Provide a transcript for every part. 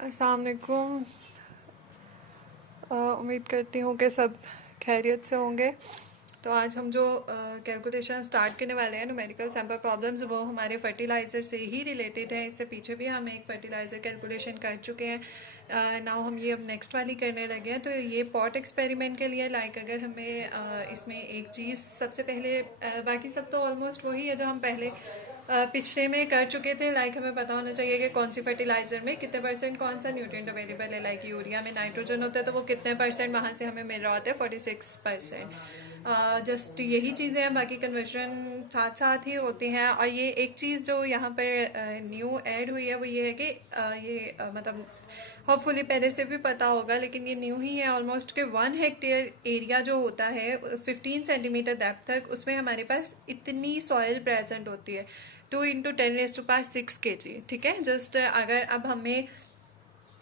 अस्सलाम वालेकुम। उम्मीद करती हूँ कि सब खैरियत से होंगे। तो आज हम जो कैलकुलेशन स्टार्ट करने वाले हैं न्यूमेरिकल सैम्पल प्रॉब्लम्स, वो हमारे फर्टिलाइज़र से ही रिलेटेड है। इससे पीछे भी हम एक फर्टिलाइज़र कैलकुलेशन कर चुके हैं। नाउ हम ये अब नेक्स्ट वाली करने लगे हैं। तो ये पॉट एक्सपेरिमेंट के लिए अगर हमें इसमें एक चीज़ सबसे पहले, बाकी सब तो ऑलमोस्ट वही है जो हम पहले पिछले में कर चुके थे। हमें पता होना चाहिए कि कौन सी फर्टिलाइजर में कितने परसेंट कौन सा न्यूट्रिएंट अवेलेबल है। यूरिया में नाइट्रोजन होता है तो वो कितने परसेंट वहाँ से हमें मिल रहा होता है, 46%। जस्ट यही चीज़ें हैं, बाकी कन्वर्जन साथ साथ ही होती हैं। और ये एक चीज़ जो यहाँ पर न्यू ऐड हुई है वो ये है कि मतलब होपफुली पहले से भी पता होगा, लेकिन ये न्यू ही है ऑलमोस्ट, कि 1 हेक्टेयर एरिया जो होता है 15 सेंटीमीटर डेप्थ तक, उसमें हमारे पास इतनी सॉइल प्रेजेंट होती है 2 × 10⁻⁶ ठीक है। जस्ट अगर अब हमें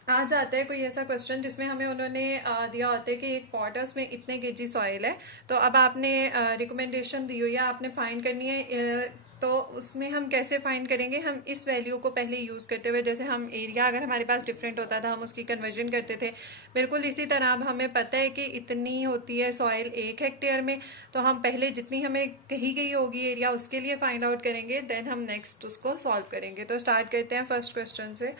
आ जाता है कोई ऐसा क्वेश्चन जिसमें हमें उन्होंने दिया होता है कि एक पॉट है उसमें इतने केजी सॉइल है, तो अब आपने रिकमेंडेशन दी हुई है, आपने फाइंड करनी है। तो उसमें हम कैसे फाइंड करेंगे? हम इस वैल्यू को पहले यूज़ करते हुए, जैसे हम एरिया अगर हमारे पास डिफरेंट होता था हम उसकी कन्वर्जन करते थे, बिल्कुल इसी तरह अब हमें पता है कि इतनी होती है सॉइल 1 हेक्टेयर में। तो हम पहले जितनी हमें कही गई होगी एरिया उसके लिए फाइंड आउट करेंगे, देन हम नेक्स्ट उसको सॉल्व करेंगे। तो स्टार्ट करते हैं फर्स्ट क्वेश्चन से।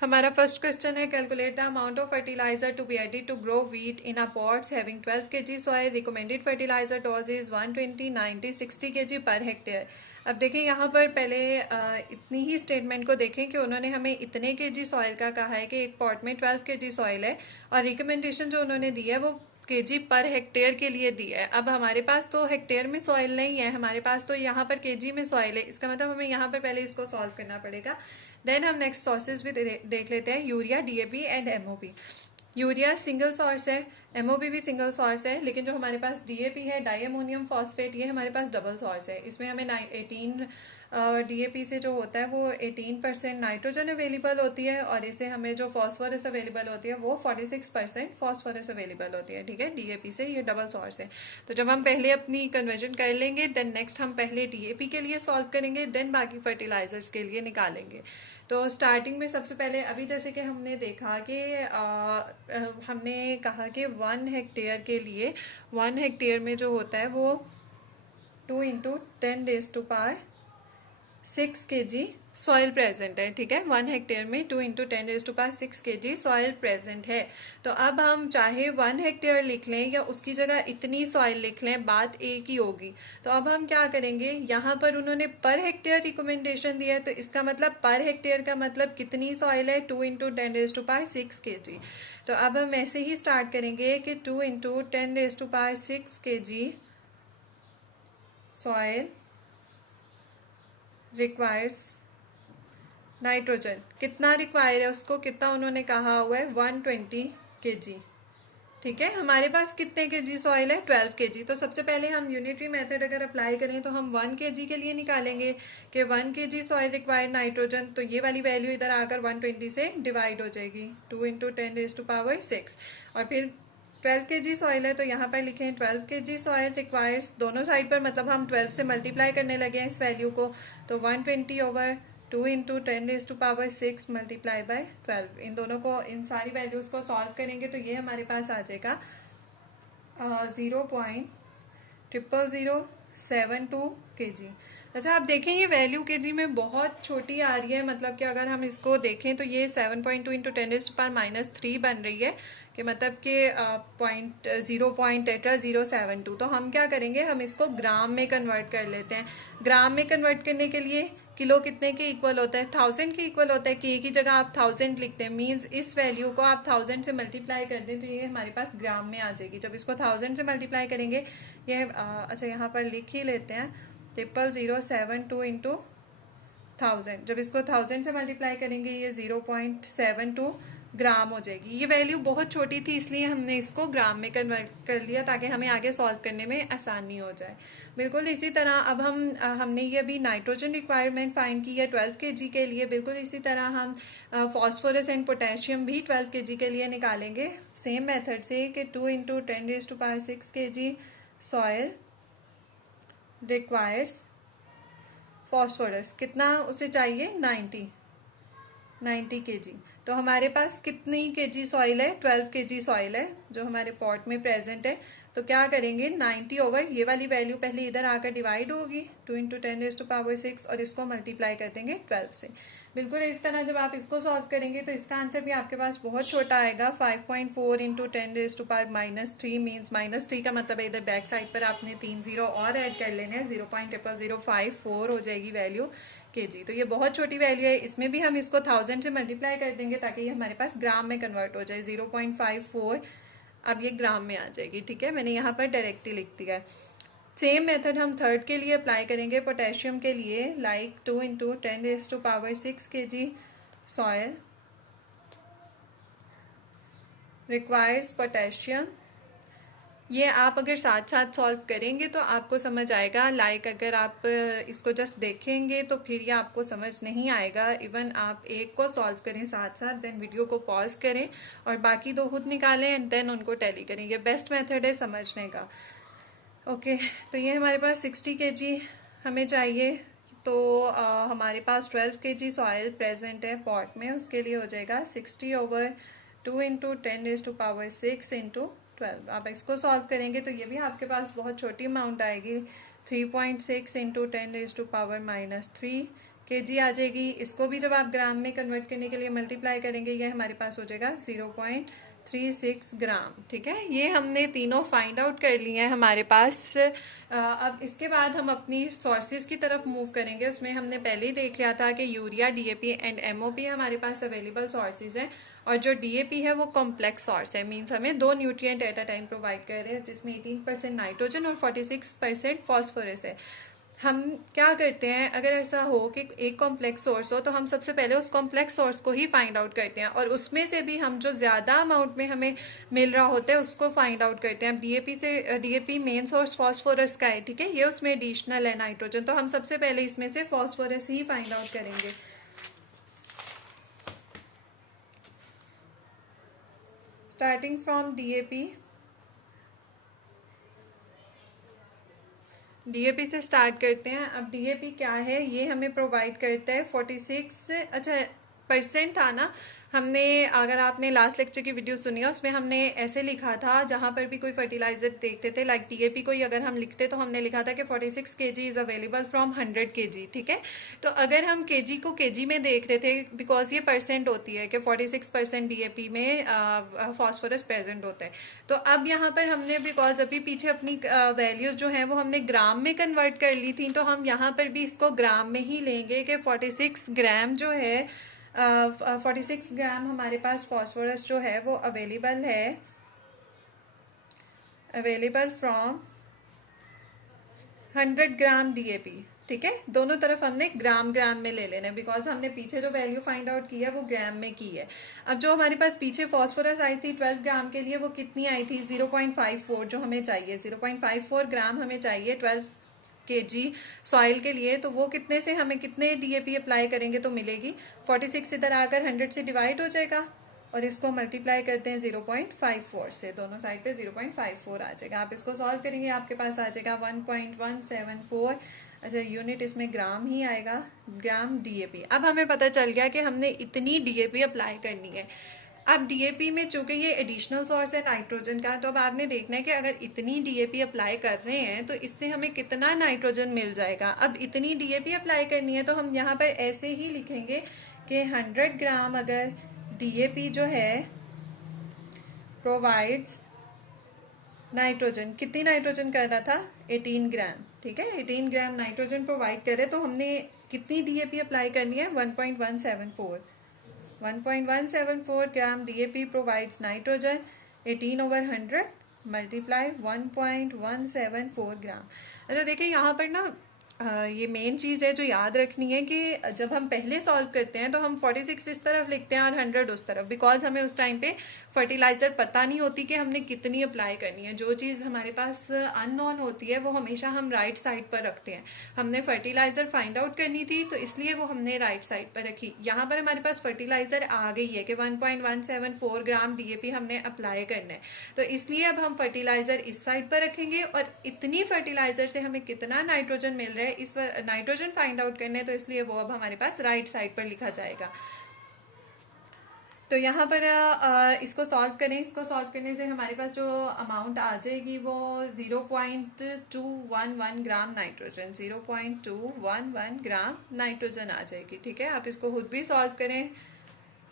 हमारा फर्स्ट क्वेश्चन है, calculate the amount of fertiliser to be added to grow wheat in a pots having 12 kg soil. Recommended fertiliser dose is 120, 90, 60 kg per hectare. अब देखें यहाँ पर पहले इतनी ही स्टेटमेंट को देखें कि उन्होंने हमें इतने केजी सॉइल का कहा है कि एक पॉट में 12 kg सॉइल है, और रिकमेंडेशन जो उन्होंने दी है वो केजी पर हेक्टेयर के लिए दी है। अब हमारे पास तो हेक्टेयर में सॉइल नहीं है, हमारे पास तो यहाँ पर केजी में सॉइल है। इसका मतलब हमें यहाँ पर पहले इसको सॉल्व करना पड़ेगा। देन हम नेक्स्ट सोर्सेज भी देख लेते हैं, urea, DAP and MOP. Urea single source है, एमओपी भी सिंगल सोर्स है, लेकिन जो हमारे पास डीएपी है, डाई अमोनियम फॉस्फेट, ये हमारे पास डबल सोर्स है। इसमें हमें 18 डीएपी से जो होता है वो 18% नाइट्रोजन अवेलेबल होती है, और इससे हमें जो फॉस्फोरस अवेलेबल होती है वो 46% फॉस्फोरस अवेलेबल होती है। ठीक है, डीएपी से ये डबल सोर्स है। तो जब हम पहले अपनी कन्वर्जन कर लेंगे, देन नेक्स्ट हम पहले डीएपी के लिए सॉल्व करेंगे, देन बाकी फर्टिलाइजर्स के लिए निकालेंगे। तो स्टार्टिंग में सबसे पहले अभी जैसे कि हमने देखा कि हमने कहा कि 1 हेक्टेयर के लिए 1 हेक्टेयर में जो होता है वो 2 × 10⁻⁶ kg सॉइल प्रेजेंट है। ठीक है, 1 हेक्टेयर में 2 × 10⁻⁶ kg सॉइल प्रेजेंट है। तो अब हम चाहे 1 हेक्टेयर लिख लें या उसकी जगह इतनी सॉइल लिख लें, बात एक ही होगी। तो अब हम क्या करेंगे, यहाँ पर उन्होंने पर हेक्टेयर रिकमेंडेशन दिया है, तो इसका मतलब पर हेक्टेयर का मतलब कितनी सॉइल है, 2 × 10⁻⁶ kg। तो अब हम ऐसे ही स्टार्ट करेंगे कि 2 × 10⁻⁶ kg सॉइल रिक्वायर्स नाइट्रोजन। कितना रिक्वायर है उसको, कितना उन्होंने कहा हुआ है, 120 kg। ठीक है, हमारे पास कितने केजी सॉइल है, 12 kg। तो सबसे पहले हम यूनिटरी मेथड अगर अप्लाई करें तो हम 1 kg के लिए निकालेंगे कि 1 kg सॉइल रिक्वायर्ड नाइट्रोजन। तो ये वाली वैल्यू इधर आकर 120 से डिवाइड हो जाएगी, 2 × 10⁻⁶। और फिर 12 kg सॉइल है तो यहाँ पर लिखें 12 kg सॉइल रिक्वायर्स, दोनों साइड पर मतलब हम 12 से मल्टीप्लाई करने लगे हैं इस वैल्यू को। तो 120/2 × 10⁻⁶ मल्टीप्लाई बाय 12। इन दोनों को, इन सारी वैल्यूज को सॉल्व करेंगे तो ये हमारे पास आ जाएगा 0.00072 kg। अच्छा, आप देखें ये वैल्यू केजी में बहुत छोटी आ रही है, मतलब कि अगर हम इसको देखें तो ये 7.2 × 10⁻³ बन रही है, कि मतलब कि 0.072। तो हम क्या करेंगे, हम इसको ग्राम में कन्वर्ट कर लेते हैं। ग्राम में कन्वर्ट करने के लिए किलो कितने के इक्वल होता है, 1000 के इक्वल होता है। के की जगह आप 1000 लिखते हैं, मींस इस वैल्यू को आप 1000 से मल्टीप्लाई कर दें तो ये हमारे पास ग्राम में आ जाएगी। जब इसको 1000 से मल्टीप्लाई करेंगे, ये अच्छा यहाँ पर लिख ही लेते हैं, 0.072 × 1000। जब इसको 1000 से मल्टीप्लाई करेंगे ये 0.72 ग्राम हो जाएगी। ये वैल्यू बहुत छोटी थी इसलिए हमने इसको ग्राम में कन्वर्ट कर लिया ताकि हमें आगे सॉल्व करने में आसानी हो जाए। बिल्कुल इसी तरह अब हमने ये अभी नाइट्रोजन रिक्वायरमेंट फाइंड की है 12 kg के लिए। बिल्कुल इसी तरह हम फॉस्फोरस एंड पोटेशियम भी 12 kg के लिए निकालेंगे सेम मेथड से कि 2 × 10⁻⁶ kg सॉइल रिक्वायर्स फॉस्फोरस। कितना उसे चाहिए, 90। 90 kg। तो हमारे पास कितनी केजी सॉइल है? 12 केजी सॉइल है जो हमारे पॉट में प्रेजेंट है। तो क्या करेंगे, 90 ओवर ये वाली वैल्यू पहले इधर आकर डिवाइड होगी 2 × 10⁻⁶ और इसको मल्टीप्लाई कर देंगे 12 से। बिल्कुल इस तरह जब आप इसको सॉल्व करेंगे तो इसका आंसर भी आपके पास बहुत छोटा आएगा। 5.4 × 10⁻³ मीन्स -3 का मतलब है इधर बैक साइड पर आपने 3 जीरो और ऐड कर लेने हैं, 0.0054 हो जाएगी वैल्यू केजी। तो ये बहुत छोटी वैल्यू है, इसमें भी हम इसको 1000 से मल्टीप्लाई कर देंगे ताकि ये हमारे पास ग्राम में कन्वर्ट हो जाए। 0.54 अब ये ग्राम में आ जाएगी। ठीक है, मैंने यहाँ पर डायरेक्टली लिख दिया है। सेम मेथड हम थर्ड के लिए अप्लाई करेंगे पोटेशियम के लिए। Like 2 × 10⁶ kg soil requires potassium. ये आप अगर साथ साथ सॉल्व करेंगे तो आपको समझ आएगा। लाइक अगर आप इसको जस्ट देखेंगे तो फिर ये आपको समझ नहीं आएगा। इवन आप एक को सॉल्व करें साथ साथ, देन वीडियो को पॉज करें और बाकी दो खुद निकालें एंड देन उनको टैली करें। ये बेस्ट मेथड है समझने का। ओके, तो ये हमारे पास 60 kg हमें चाहिए। तो हमारे पास 12 kg सॉइल प्रेजेंट है पॉट में, उसके लिए हो जाएगा 60 ओवर 2 × 10⁻⁶ × 12। आप इसको सॉल्व करेंगे तो ये भी आपके पास बहुत छोटी अमाउंट आएगी, 3.6 × 10⁻³ kg आ जाएगी। इसको भी जब आप ग्राम में कन्वर्ट करने के लिए मल्टीप्लाई करेंगे ये हमारे पास हो जाएगा 0.36 ग्राम। ठीक है, ये हमने तीनों फाइंड आउट कर लिए हैं हमारे पास। अब इसके बाद हम अपनी सोर्सेज की तरफ मूव करेंगे। उसमें हमने पहले ही देख लिया था कि यूरिया, डीएपी एंड एमओपी हमारे पास अवेलेबल सोर्सेज हैं और जो डीएपी है वो कॉम्प्लेक्स सोर्स है, मींस हमें 2 nutrient at a time provide कर रहे हैं जिसमें 18% नाइट्रोजन और 46% फॉस्फोरस है। हम क्या करते हैं, अगर ऐसा हो कि एक कॉम्प्लेक्स सोर्स हो तो हम सबसे पहले उस कॉम्प्लेक्स सोर्स को ही फाइंड आउट करते हैं और उसमें से भी हम जो ज़्यादा अमाउंट में हमें मिल रहा होता है उसको फाइंड आउट करते हैं। डीएपी मेन सोर्स फॉस्फोरस का है, ठीक है, ये उसमें एडिशनल है नाइट्रोजन, तो हम सबसे पहले इसमें से फॉस्फोरस ही फाइंड आउट करेंगे। स्टार्टिंग फ्रॉम डीएपी से स्टार्ट करते हैं। अब डीएपी क्या है, ये हमें प्रोवाइड करता है 46% था ना। हमने, अगर आपने लास्ट लेक्चर की वीडियो सुनी है उसमें हमने ऐसे लिखा था, जहाँ पर भी कोई फर्टिलाइजर देखते थे लाइक डीएपी को ही अगर हम लिखते तो हमने लिखा था कि 46 kg is available from 100 kg। ठीक है, तो अगर हम केजी को केजी में देख रहे थे बिकॉज ये परसेंट होती है कि 46% डीएपी में फॉस्फोरस प्रेजेंट होता है। तो अब यहाँ पर हमने बिकॉज अभी पीछे अपनी वैल्यूज जो हैं वो हमने ग्राम में कन्वर्ट कर ली थी, तो हम यहाँ पर भी इसको ग्राम में ही लेंगे कि 46 ग्राम जो है 46 ग्राम हमारे पास फॉस्फोरस जो है वो अवेलेबल फ्रॉम 100 ग्राम डीएपी। ठीक है, दोनों तरफ हमने ग्राम में ले लेना है बिकॉज हमने पीछे जो वैल्यू फाइंड आउट की है वो ग्राम में की है। अब जो हमारे पास पीछे फॉस्फोरस आई थी 12 ग्राम के लिए, वो कितनी आई थी, 0.54 जो हमें चाहिए, 0.54 ग्राम हमें चाहिए 12 kg सॉइल के लिए। तो वो कितने से हमें कितने डीएपी अप्लाई करेंगे तो मिलेगी 46 इधर आकर 100 से डिवाइड हो जाएगा और इसको मल्टीप्लाई करते हैं 0.54 से, दोनों साइड पे 0.54 आ जाएगा। आप इसको सॉल्व करेंगे आपके पास आ जाएगा 1.174। अच्छा, यूनिट इसमें ग्राम ही आएगा, ग्राम डीएपी। अब हमें पता चल गया कि हमने इतनी डीएपी अप्लाई करनी है। अब डीएपी में चूंकि ये एडिशनल सोर्स है नाइट्रोजन का, तो अब आपने देखना है कि अगर इतनी डीएपी अप्लाई कर रहे हैं तो इससे हमें कितना नाइट्रोजन मिल जाएगा। अब इतनी डीएपी अप्लाई करनी है तो हम यहाँ पर ऐसे ही लिखेंगे कि 100 ग्राम अगर डीएपी जो है प्रोवाइड्स नाइट्रोजन, कितनी नाइट्रोजन कर रहा था, 18 ग्राम। ठीक है, 18 ग्राम नाइट्रोजन प्रोवाइड करे तो हमने कितनी डीएपी अप्लाई करनी है, 1.174 gram DAP provides nitrogen, 18 over 100 multiply 1.174 gram. अच्छा देखिए यहाँ पर ना ये मेन चीज़ है जो याद रखनी है कि जब हम पहले सॉल्व करते हैं तो हम 46 इस तरफ लिखते हैं और 100 उस तरफ, बिकॉज हमें उस टाइम पे फर्टिलाइज़र पता नहीं होती कि हमने कितनी अप्लाई करनी है। जो चीज़ हमारे पास अननोन होती है वो हमेशा हम राइट साइड पर रखते हैं। हमने फर्टिलाइज़र फाइंड आउट करनी थी तो इसलिए वो हमने राइट साइड पर रखी। यहाँ पर हमारे पास फर्टिलाइज़र आ गई है कि 1.174 ग्राम डीएपी हमने अप्लाई करना है, तो इसलिए अब हम फर्टिलाइज़र इस साइड पर रखेंगे और इतनी फर्टिलाइज़र से हमें कितना नाइट्रोजन मिल रहा है इस नाइट्रोजन फाइंड आउट करना है, तो इसलिए वो अब हमारे पास राइट साइड पर लिखा जाएगा। तो यहाँ पर इसको सॉल्व करें। इसको सॉल्व करने से हमारे पास जो अमाउंट आ जाएगी वो 0.211 ग्राम नाइट्रोजन, 0.211 ग्राम नाइट्रोजन आ जाएगी। ठीक है, आप इसको खुद भी सॉल्व करें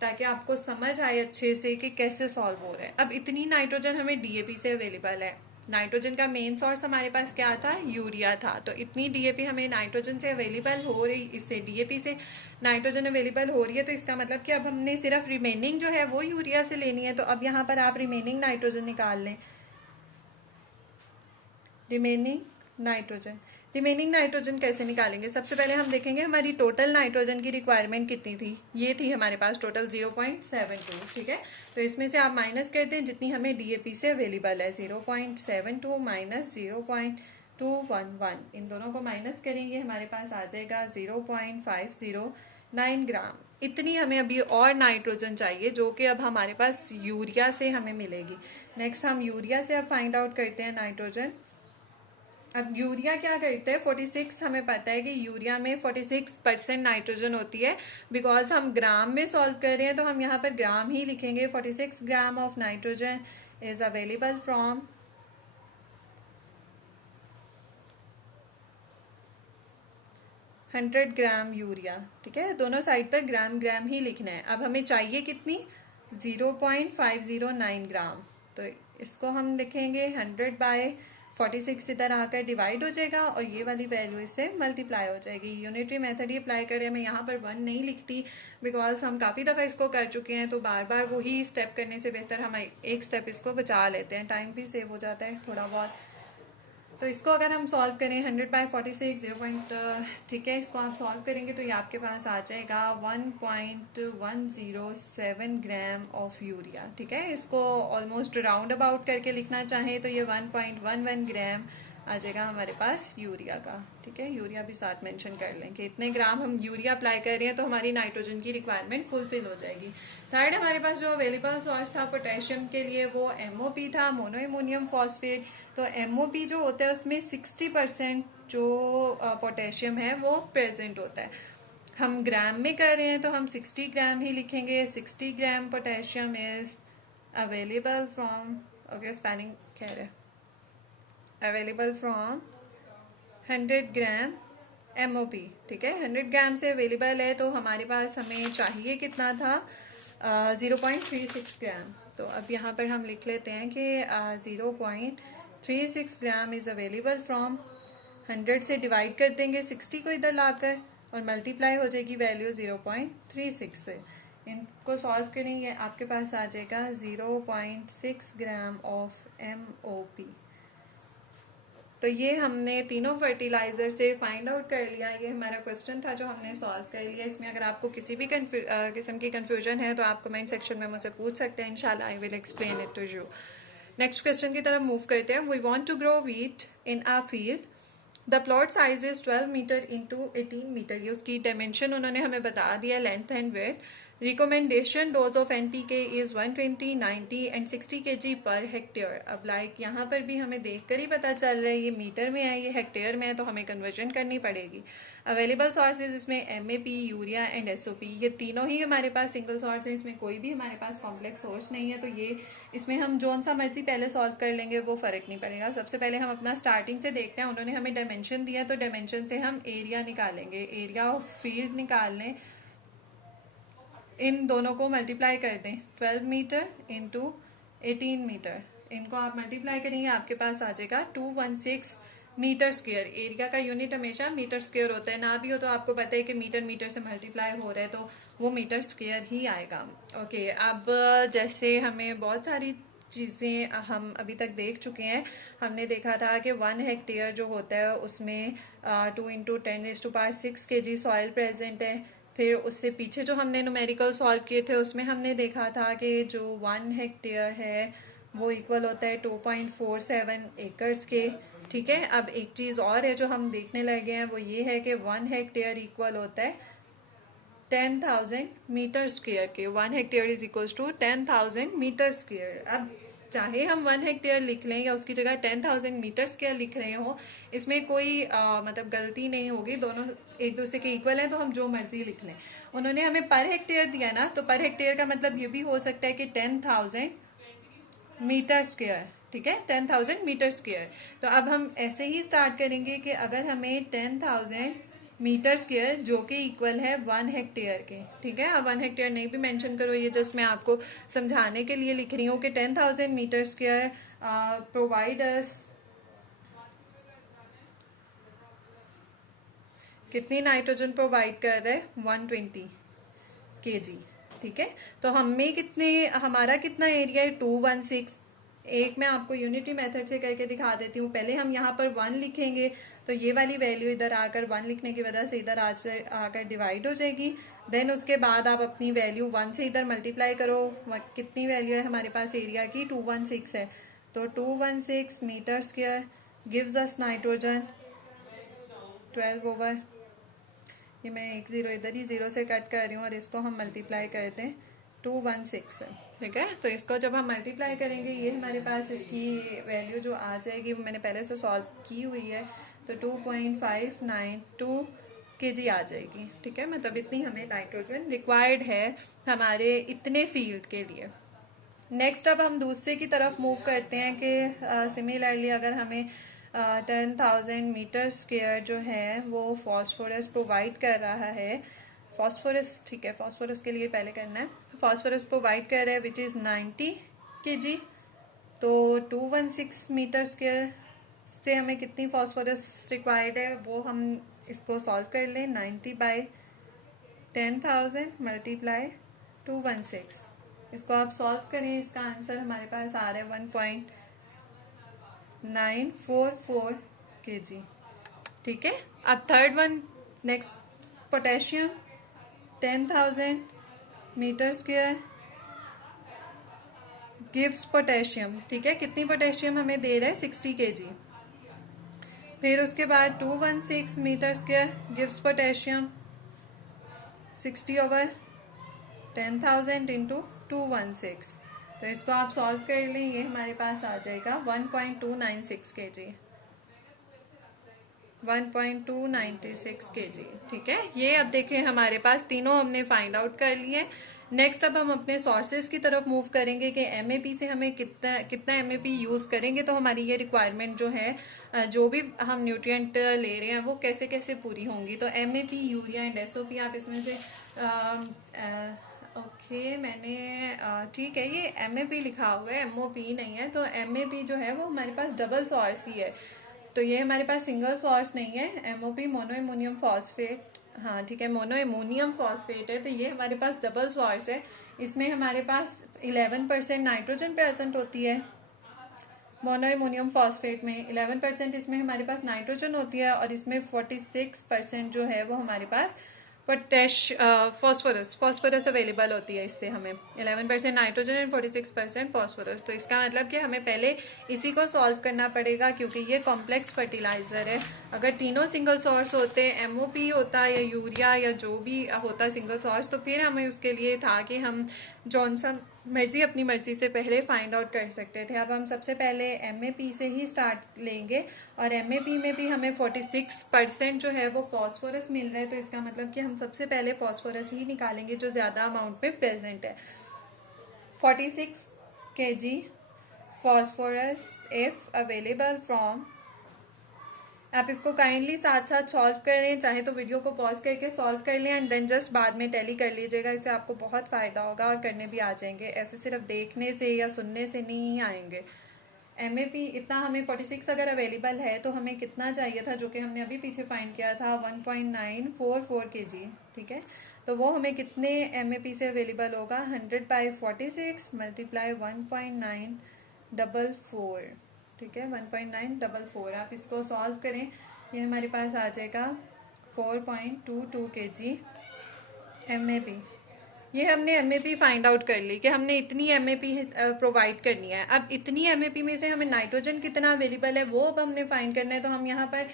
ताकि आपको समझ आए अच्छे से कि कैसे सॉल्व हो रहा है। अब इतनी नाइट्रोजन हमें डीएपी से अवेलेबल है। नाइट्रोजन का मेन सोर्स हमारे पास क्या था, यूरिया था। तो इतनी डीएपी हमें नाइट्रोजन से अवेलेबल हो रही, इससे डीएपी से नाइट्रोजन अवेलेबल हो रही है, तो इसका मतलब कि अब हमने सिर्फ रिमेनिंग जो है वो यूरिया से लेनी है। तो अब यहाँ पर आप रिमेनिंग नाइट्रोजन निकाल लें। रिमेनिंग नाइट्रोजन कैसे निकालेंगे? सबसे पहले हम देखेंगे हमारी टोटल नाइट्रोजन की रिक्वायरमेंट कितनी थी। ये थी हमारे पास टोटल 0.72। ठीक है, तो इसमें से आप माइनस कर दें जितनी हमें डीएपी से अवेलेबल है। 0.72 माइनस 0.211, इन दोनों को माइनस करेंगे, हमारे पास आ जाएगा 0.509 ग्राम। इतनी हमें अभी और नाइट्रोजन चाहिए जो कि अब हमारे पास यूरिया से हमें मिलेगी। नेक्स्ट हम यूरिया से अब फाइंड आउट करते हैं नाइट्रोजन। अब यूरिया क्या करते हैं, 46, हमें पता है कि यूरिया में 46% नाइट्रोजन होती है। बिकॉज हम ग्राम में सॉल्व कर रहे हैं तो हम यहाँ पर ग्राम ही लिखेंगे। 46 gram of nitrogen is available from 100 gram urea. ठीक है, दोनों साइड पर ग्राम ग्राम ही लिखना है। अब हमें चाहिए कितनी, 0.509 ग्राम। तो इसको हम लिखेंगे 100/46, इधर आकर डिवाइड हो जाएगा और ये वाली वैल्यू इससे मल्टीप्लाई हो जाएगी। यूनिटरी मेथड ही अप्लाई करें। मैं यहाँ पर 1 नहीं लिखती बिकॉज हम काफ़ी दफ़ा इसको कर चुके हैं, तो बार बार वही स्टेप करने से बेहतर हम एक स्टेप इसको बचा लेते हैं, टाइम भी सेव हो जाता है थोड़ा बहुत। तो इसको अगर हम सॉल्व करें 100/46 ठीक है, इसको आप सॉल्व करेंगे तो ये आपके पास आ जाएगा 1.107 ग्राम ऑफ यूरिया। ठीक है, इसको ऑलमोस्ट राउंड अबाउट करके लिखना चाहें तो ये 1.11 ग्राम आ जाएगा हमारे पास यूरिया का। ठीक है, यूरिया भी साथ मेंशन कर लें कि इतने ग्राम हम यूरिया अप्लाई कर रहे हैं तो हमारी नाइट्रोजन की रिक्वायरमेंट फुलफिल हो जाएगी। थर्ड हमारे पास जो अवेलेबल सोर्स था पोटेशियम के लिए वो MOP था, मोनो अमोनियम फॉस्फेट। तो MOP जो होता है उसमें 60% जो पोटेशियम है वो प्रेजेंट होता है। हम ग्राम में कर रहे हैं तो हम 60 ग्राम ही लिखेंगे। 60 gram potassium is available from, okay spelling कह रहे, अवेलेबल फ्रॉम 100 ग्राम MOP। ठीक है, 100 ग्राम से अवेलेबल है तो हमारे पास हमें चाहिए कितना था, 0.36 ग्राम। तो अब यहाँ पर हम लिख लेते हैं कि 0.36 ग्राम इज़ अवेलेबल फ्रॉम 100 से डिवाइड कर देंगे 60 को इधर लाकर और मल्टीप्लाई हो जाएगी वैल्यू 0.36 से। इनको सॉल्व करेंगे आपके पास आ जाएगा 0.6 ग्राम ऑफ MOP। तो ये हमने तीनों फर्टिलाइजर से फाइंड आउट कर लिया। ये हमारा क्वेश्चन था जो हमने सॉल्व कर लिया। इसमें अगर आपको किसी भी किस्म की कंफ्यूजन है तो आप कमेंट सेक्शन में मुझसे पूछ सकते हैं। इंशाल्लाह I will explain it to you. Next question की तरफ मूव करते हैं। We want to grow wheat in a field, the plot size is 12 metre into 18 metre. ये उसकी डायमेंशन उन्होंने हमें बता दिया, length and width. Recommendation dose of NPK is 120, 90 and 60 kg per hectare. अब यहाँ पर भी हमें देखकर ही पता चल रहा है ये मीटर में है, ये हेक्टेयर में है, तो हमें कन्वर्जन करनी पड़ेगी। अवेलेबल सोर्सेज इसमें MAP, यूरिया एंड SOP, ये तीनों ही हमारे पास सिंगल सोर्स है। इसमें कोई भी हमारे पास कॉम्प्लेक्स सोर्स नहीं है, तो ये इसमें हम जोन सा मर्जी पहले सॉल्व कर लेंगे, वो फर्क नहीं पड़ेगा। सबसे पहले हम अपना स्टार्टिंग से देखते हैं। उन्होंने हमें डायमेंशन दिया तो डायमेंशन से हम एरिया निकालेंगे, एरिया ऑफ फील्ड निकाल लें। इन दोनों को मल्टीप्लाई कर दें, 12 मीटर इंटू 18 मीटर। इनको आप मल्टीप्लाई करेंगे आपके पास आ जाएगा 216 मीटर स्क्वायर। एरिया का यूनिट हमेशा मीटर स्क्वायर होता है, ना भी हो तो आपको पता है कि मीटर मीटर से मल्टीप्लाई हो रहा है तो वो मीटर स्क्वायर ही आएगा। ओके, अब जैसे हमें बहुत सारी चीज़ें हम अभी तक देख चुके हैं। हमने देखा था कि 1 हेक्टेयर जो होता है उसमें 2 × 10⁻6 kg सॉइल प्रेजेंट है। फिर उससे पीछे जो हमने न्यूमेरिकल सॉल्व किए थे उसमें हमने देखा था कि जो 1 हेक्टेयर है वो इक्वल होता है 2.47 एकर्स के। ठीक है, अब एक चीज़ और है जो हम देखने लगे हैं, वो ये है कि 1 हेक्टेयर इक्वल होता है 10,000 मीटर स्क्वायर के। 1 hectare is equal to 10,000 metre square. अब चाहे हम 1 हेक्टेयर लिख लें या उसकी जगह 10,000 मीटर स्क्वायर लिख रहे हो, इसमें कोई मतलब गलती नहीं होगी, दोनों एक दूसरे के इक्वल हैं, तो हम जो मर्जी लिख लें। उन्होंने हमें पर हेक्टेयर दिया ना, तो पर हेक्टेयर का मतलब ये भी हो सकता है कि 10,000 मीटर स्क्वायर, ठीक है, 10,000 मीटर स्क्वायर। तो अब हम ऐसे ही स्टार्ट करेंगे कि अगर हमें 10,000 मीटर स्क्वायर जो कि इक्वल है 1 हेक्टेयर के, ठीक है। अब 1 हेक्टेयर नहीं भी मेंशन करो, ये जस्ट मैं आपको समझाने के लिए लिख रही हूँ कि 10,000 मीटर स्क्वायर प्रोवाइड अस कितनी नाइट्रोजन प्रोवाइड कर रहा है, 120 kg, ठीक है। तो हमें कितने, हमारा कितना एरिया है, 216। एक मैं आपको यूनिटी मेथड से करके दिखा देती हूँ। पहले हम यहाँ पर 1 लिखेंगे, तो ये वाली वैल्यू इधर आकर 1 लिखने की वजह से इधर आकर डिवाइड हो जाएगी। देन उसके बाद आप अपनी वैल्यू 1 से इधर मल्टीप्लाई करो, कितनी वैल्यू है हमारे पास एरिया की, 216 है। तो 216 metre square gives us nitrogen 12 ये मैं एक जीरो इधर ही जीरो से कट कर रही हूँ और इसको हम मल्टीप्लाई करते हैं, 216 है, ठीक है। तो इसको जब हम मल्टीप्लाई करेंगे, ये हमारे पास इसकी वैल्यू जो आ जाएगी वो मैंने पहले से सॉल्व की हुई है, तो 2.592 kg आ जाएगी, ठीक है। मतलब इतनी हमें नाइट्रोजन रिक्वायर्ड है हमारे इतने फील्ड के लिए। नेक्स्ट अब हम दूसरे की तरफ मूव करते हैं कि सिमिलरली अगर हमें 10,000 मीटर स्क्वायर जो है वो फॉस्फोरस प्रोवाइड कर रहा है, फॉस्फोरस, ठीक है, फॉस्फोरस के लिए पहले करना है। फॉस्फोरस प्रोवाइड कर रहा है विच इज़ 90 kg। तो 216 मीटर स्क्वायर से हमें कितनी फॉस्फोरस रिक्वायर्ड है वो हम इसको सॉल्व कर लें। 90 बाई 10,000 मल्टीप्लाई 216, इसको आप सॉल्व करें, इसका आंसर हमारे पास आ रहा है 1.944 kg, ठीक है। अब third one, next potassium 10,000 metre square gives potassium, ठीक है। कितनी पोटेशियम हमें दे रहा है, 60 kg। फिर उसके बाद 216 metre square gives potassium 60/10,000 into 216, तो इसको आप सॉल्व कर लें, ये हमारे पास आ जाएगा 1.296 kg, 1.296 kg, ठीक है। ये अब देखें हमारे पास तीनों हमने फाइंड आउट कर लिए। नेक्स्ट अब हम अपने सोर्सेज की तरफ मूव करेंगे कि एमएपी से हमें कितना कितना एमएपी यूज़ करेंगे तो हमारी ये रिक्वायरमेंट जो है, जो भी हम न्यूट्रिएंट ले रहे हैं वो कैसे कैसे पूरी होंगी। तो एमएपी, यूरिया एंड एसओपी आप इसमें से ओके मैंने ठीक है, ये एमएपी लिखा हुआ है, एमओपी नहीं है। तो एमएपी जो है वो हमारे पास डबल सोर्स ही है, तो ये हमारे पास सिंगल सोर्स नहीं है। एमओपी मोनो एमोनियम फॉस्फेट, हाँ ठीक है, मोनो एमोनियम फॉस्फेट है, तो ये हमारे पास डबल सोर्स है। इसमें हमारे पास 11% नाइट्रोजन प्रेजेंट होती है, मोनो एमोनियम फॉस्फेट में 11% इसमें हमारे पास नाइट्रोजन होती है, और इसमें 46% जो है वो हमारे पास फॉस्फोरस अवेलेबल होती है। इससे हमें 11% नाइट्रोजन एंड 46% फॉस्फोरस। तो इसका मतलब कि हमें पहले इसी को सॉल्व करना पड़ेगा, क्योंकि ये कॉम्प्लेक्स फर्टिलाइजर है। अगर तीनों सिंगल सोर्स होते, एमओपी होता या यूरिया या जो भी होता सिंगल सोर्स, तो फिर हमें उसके लिए था कि हम जौन सा मर्जी अपनी मर्जी से पहले फाइंड आउट कर सकते थे। अब हम सबसे पहले एमएपी से ही स्टार्ट लेंगे, और एमएपी में भी हमें 46% जो है वो फॉस्फोरस मिल रहा है, तो इसका मतलब कि हम सबसे पहले फॉस्फोरस ही निकालेंगे जो ज़्यादा अमाउंट में प्रेजेंट है। 46 kg phosphorus if available from, आप इसको काइंडली साथ साथ सॉल्व करें, चाहे तो वीडियो को पॉज करके सॉल्व कर लें एंड देन जस्ट बाद में टैली कर लीजिएगा, इससे आपको बहुत फ़ायदा होगा और करने भी आ जाएंगे। ऐसे सिर्फ देखने से या सुनने से नहीं आएंगे। एमएपी इतना हमें 46 अगर अवेलेबल है तो हमें कितना चाहिए था, जो कि हमने अभी पीछे फाइंड किया था 1.944 kg, ठीक है। तो वो हमें कितने एमएपी से अवेलेबल होगा, 100/46 मल्टीप्लाई 1.944, ठीक है, 1.944। आप इसको सॉल्व करें, ये हमारे पास आ जाएगा 4.22 kg एमएपी। ये हमने एमएपी फाइंड आउट कर ली कि हमने इतनी एमएपी प्रोवाइड करनी है। अब इतनी एमएपी में से हमें नाइट्रोजन कितना अवेलेबल है वो अब हमने फाइंड करना है। तो हम यहाँ पर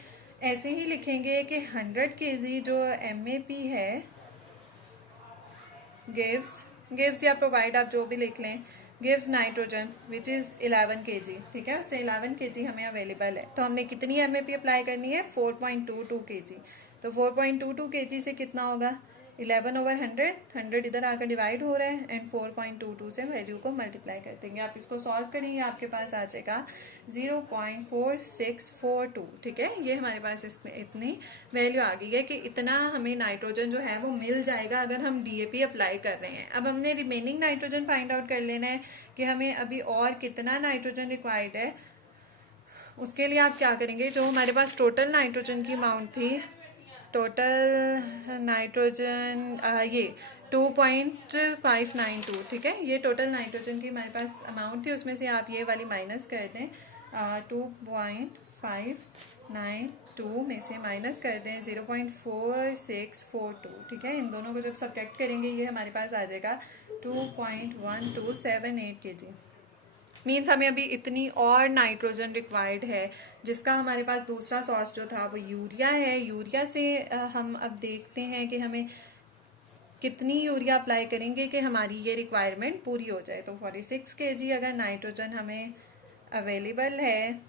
ऐसे ही लिखेंगे कि 100 kg जो एमएपी है गिव्स या प्रोवाइड, आप जो भी लिख लें, gives nitrogen which is 11 kg, ठीक है, उससे 11 kg हमें अवेलेबल है। तो हमने कितनी MAP अप्लाई करनी है? 4.22 kg। तो 4.22 kg से कितना होगा? 11/100, 100 इधर आकर डिवाइड हो रहा है एंड 4.22 से वैल्यू को मल्टीप्लाई कर देंगे। आप इसको सॉल्व करेंगे, आपके पास आ जाएगा 0.4642, ठीक है। ये हमारे पास इतनी वैल्यू आ गई है कि इतना हमें नाइट्रोजन जो है वो मिल जाएगा अगर हम DAP अप्लाई कर रहे हैं। अब हमने रिमेनिंग नाइट्रोजन फाइंड आउट कर लेना है कि हमें अभी और कितना नाइट्रोजन रिक्वायर्ड है। उसके लिए आप क्या करेंगे, जो हमारे पास टोटल नाइट्रोजन की अमाउंट थी, टोटल नाइट्रोजन ये 2.592, ठीक है, ये टोटल नाइट्रोजन की हमारे पास अमाउंट थी, उसमें से आप ये वाली माइनस कर दें। 2.592 में से माइनस कर दें 0.4642, ठीक है। इन दोनों को जब सब्ट्रैक्ट करेंगे ये हमारे पास आ जाएगा 2.1278 kg। मीन्स हमें अभी इतनी और नाइट्रोजन रिक्वायर्ड है, जिसका हमारे पास दूसरा सोर्स जो था वो यूरिया है। यूरिया से हम अब देखते हैं कि हमें कितनी यूरिया अप्लाई करेंगे कि हमारी ये रिक्वायरमेंट पूरी हो जाए। तो 46 kg अगर नाइट्रोजन हमें अवेलेबल है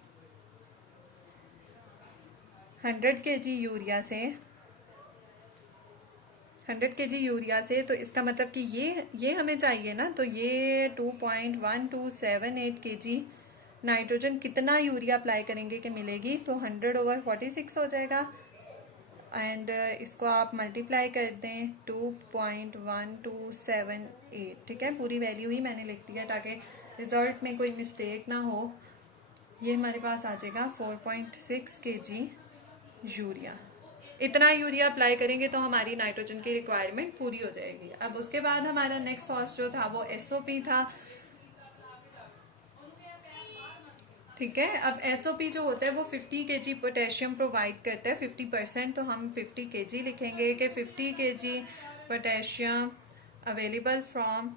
100 kg यूरिया से, 100 kg यूरिया से, तो इसका मतलब कि ये हमें चाहिए ना। तो ये 2.1278 kg नाइट्रोजन कितना यूरिया अप्लाई करेंगे कि मिलेगी? तो 100/46 हो जाएगा एंड इसको आप मल्टीप्लाई कर दें 2.1278, ठीक है। पूरी वैल्यू ही मैंने लिख दी है ताकि रिजल्ट में कोई मिस्टेक ना हो। ये हमारे पास आ जाएगा 4.6 kg यूरिया। इतना यूरिया अप्लाई करेंगे तो हमारी नाइट्रोजन की रिक्वायरमेंट पूरी हो जाएगी। अब उसके बाद हमारा नेक्स्ट सोर्स जो था वो SOP था, ठीक है। अब SOP जो होता है वो 50 kg पोटेशियम प्रोवाइड करता है, 50%। तो हम 50 kg लिखेंगे कि 50 kg potassium available from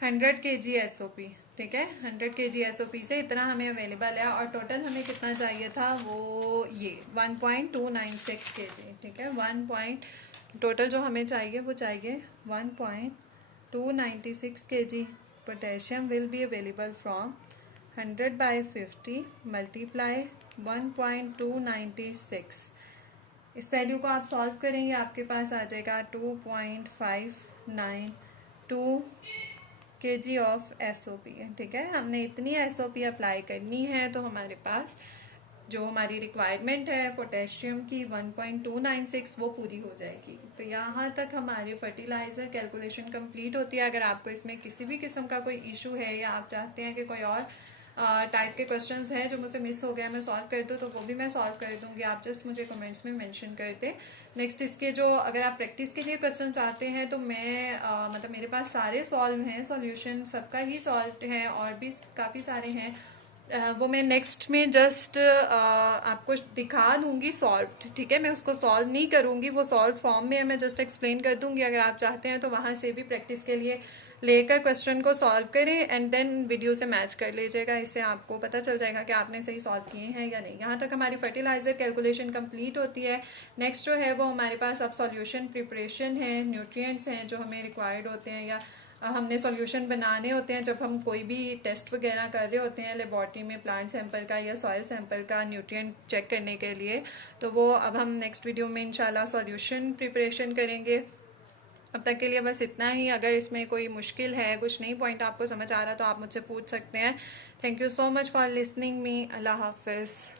100 kg SOP, ठीक है। 100 kg SOP से इतना हमें अवेलेबल है और टोटल हमें कितना चाहिए था? वो ये 1.296 kg, ठीक है। टोटल जो हमें चाहिए वो चाहिए 1.296 kg potassium will be available from 100/50 multiply 1.296। इस वैल्यू को आप सॉल्व करेंगे, आपके पास आ जाएगा 2.592 kg ऑफ SOP, ठीक है। हमने इतनी SOP अप्लाई करनी है तो हमारे पास जो हमारी रिक्वायरमेंट है पोटेशियम की 1.296 वो पूरी हो जाएगी। तो यहाँ तक हमारी फर्टिलाइज़र कैलकुलेशन कंप्लीट होती है। अगर आपको इसमें किसी भी किस्म का कोई इशू है या आप चाहते हैं कि कोई और टाइप के क्वेश्चंस हैं जो मुझसे मिस हो गया मैं सॉल्व कर दूँ, तो वो भी मैं सॉल्व कर दूँगी। आप जस्ट मुझे कमेंट्स में मेंशन कर दें। नेक्स्ट इसके जो अगर आप प्रैक्टिस के लिए क्वेश्चन चाहते हैं तो मैं मतलब मेरे पास सारे सॉल्व हैं, सॉल्यूशन सबका ही सॉल्व है और भी काफ़ी सारे हैं। वो मैं नेक्स्ट में जस्ट आपको दिखा दूंगी सॉल्व, ठीक है। मैं उसको सॉल्व नहीं करूंगी, वो सॉल्व फॉर्म में है, मैं जस्ट एक्सप्लेन कर दूंगी। अगर आप चाहते हैं तो वहाँ से भी प्रैक्टिस के लिए लेकर क्वेश्चन को सॉल्व करें एंड देन वीडियो से मैच कर लीजिएगा। इससे आपको पता चल जाएगा कि आपने सही सॉल्व किए हैं या नहीं। यहाँ तक हमारी फर्टिलाइजर कैलकुलेशन कंप्लीट होती है। नेक्स्ट जो है वो हमारे पास अब सॉल्यूशन प्रिपरेशन है, न्यूट्रिएंट्स हैं जो हमें रिक्वायर्ड होते हैं या हमने सॉल्यूशन बनाने होते हैं जब हम कोई भी टेस्ट वगैरह कर रहे होते हैं लेबॉर्ट्री में, प्लांट सैंपल का या सॉइल सैंपल का न्यूट्रिएंट चेक करने के लिए। तो वो अब हम नेक्स्ट वीडियो में इंशाल्लाह सॉल्यूशन प्रिपरेशन करेंगे। अब तक के लिए बस इतना ही। अगर इसमें कोई मुश्किल है, कुछ नहीं पॉइंट आपको समझ आ रहा तो आप मुझसे पूछ सकते हैं। Thank you so much for listening me. अल्लाह हाफिज़।